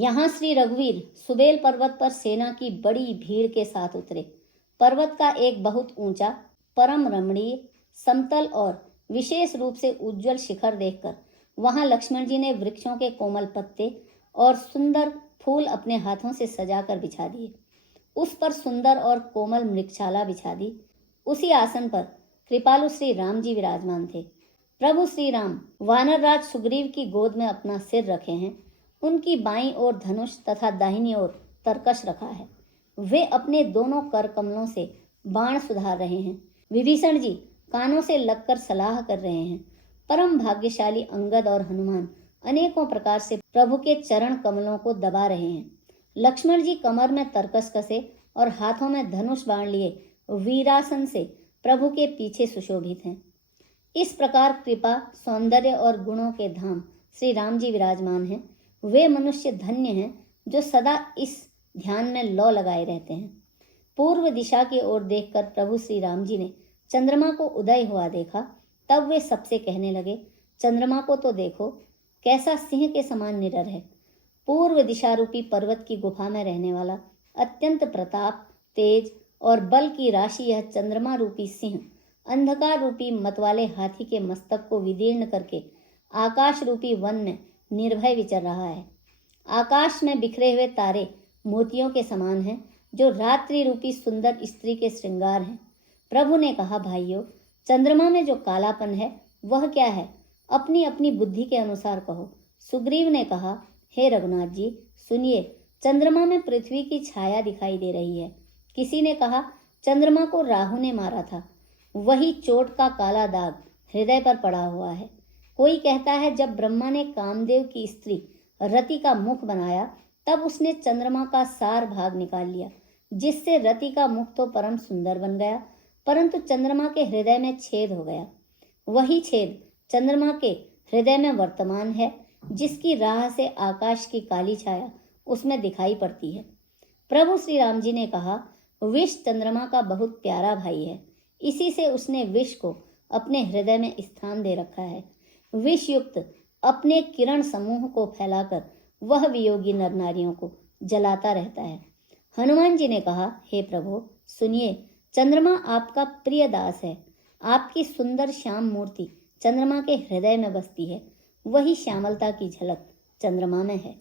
यहाँ श्री रघुवीर सुबेल पर्वत पर सेना की बड़ी भीड़ के साथ उतरे। पर्वत का एक बहुत ऊंचा, परम रमणीय, समतल और विशेष रूप से उज्जवल शिखर देखकर वहां लक्ष्मण जी ने वृक्षों के कोमल पत्ते और सुंदर फूल अपने हाथों से सजाकर बिछा दिए। उस पर सुंदर और कोमल मृक्षाला बिछा दी। उसी आसन पर कृपालु श्री राम जी विराजमान थे। प्रभु श्री राम वानर राज सुग्रीव की गोद में अपना सिर रखे हैं। उनकी बाईं ओर धनुष तथा दाहिनी ओर तरकश रखा है। वे अपने दोनों कर कमलों से बाण सुधार रहे हैं। विभीषण जी कानों से लगकर सलाह कर रहे हैं। परम भाग्यशाली अंगद और हनुमान अनेकों प्रकार से प्रभु के चरण कमलों को दबा रहे हैं। लक्ष्मण जी कमर में तरकस कसे और हाथों में धनुष बाण लिए वीरासन से प्रभु के पीछे सुशोभित हैं। इस प्रकार कृपा, सौंदर्य और गुणों के धाम श्री राम जी विराजमान हैं। वे मनुष्य धन्य हैं जो सदा इस ध्यान में लौ लगाए रहते हैं। पूर्व दिशा की ओर देखकर प्रभु श्री राम जी ने चंद्रमा को उदय हुआ देखा। तब वे सबसे कहने लगे, चंद्रमा को तो देखो, कैसा सिंह के समान निडर है। पूर्व दिशा रूपी पर्वत की गुफा में रहने वाला अत्यंत प्रताप, तेज और बल की राशि यह चंद्रमा रूपी सिंह अंधकार रूपी मतवाले हाथी के मस्तक को विदीर्ण करके आकाश रूपी वन में निर्भय विचर रहा है। आकाश में बिखरे हुए तारे मोतियों के समान हैं, जो रात्रि रूपी सुंदर स्त्री के श्रृंगार हैं। प्रभु ने कहा, भाइयों, चंद्रमा में जो कालापन है वह क्या है? अपनी अपनी बुद्धि के अनुसार कहो। सुग्रीव ने कहा, हे रघुनाथ जी, सुनिए, चंद्रमा में पृथ्वी की छाया दिखाई दे रही है। किसी ने कहा, चंद्रमा को राहु ने मारा था, वही चोट का काला दाग हृदय पर पड़ा हुआ है। कोई कहता है, जब ब्रह्मा ने कामदेव की स्त्री रति का मुख बनाया तब उसने चंद्रमा का सार भाग निकाल लिया, जिससे रति का मुख तो परम सुंदर बन गया, परंतु चंद्रमा के हृदय में छेद हो गया। वही छेद चंद्रमा के हृदय में वर्तमान है, जिसकी राह से आकाश की काली छाया उसमें दिखाई पड़ती है। प्रभु श्री राम जी ने कहा, विष चंद्रमा का बहुत प्यारा भाई है, इसी से उसने विष को अपने हृदय में स्थान दे रखा है। विष युक्त अपने किरण समूह को फैलाकर वह वियोगी नर नारियों को जलाता रहता है। हनुमान जी ने कहा, हे प्रभु, सुनिए, चंद्रमा आपका प्रिय दास है। आपकी सुंदर श्याम मूर्ति चंद्रमा के हृदय में बसती है। वही श्यामलता की झलक चंद्रमा में है।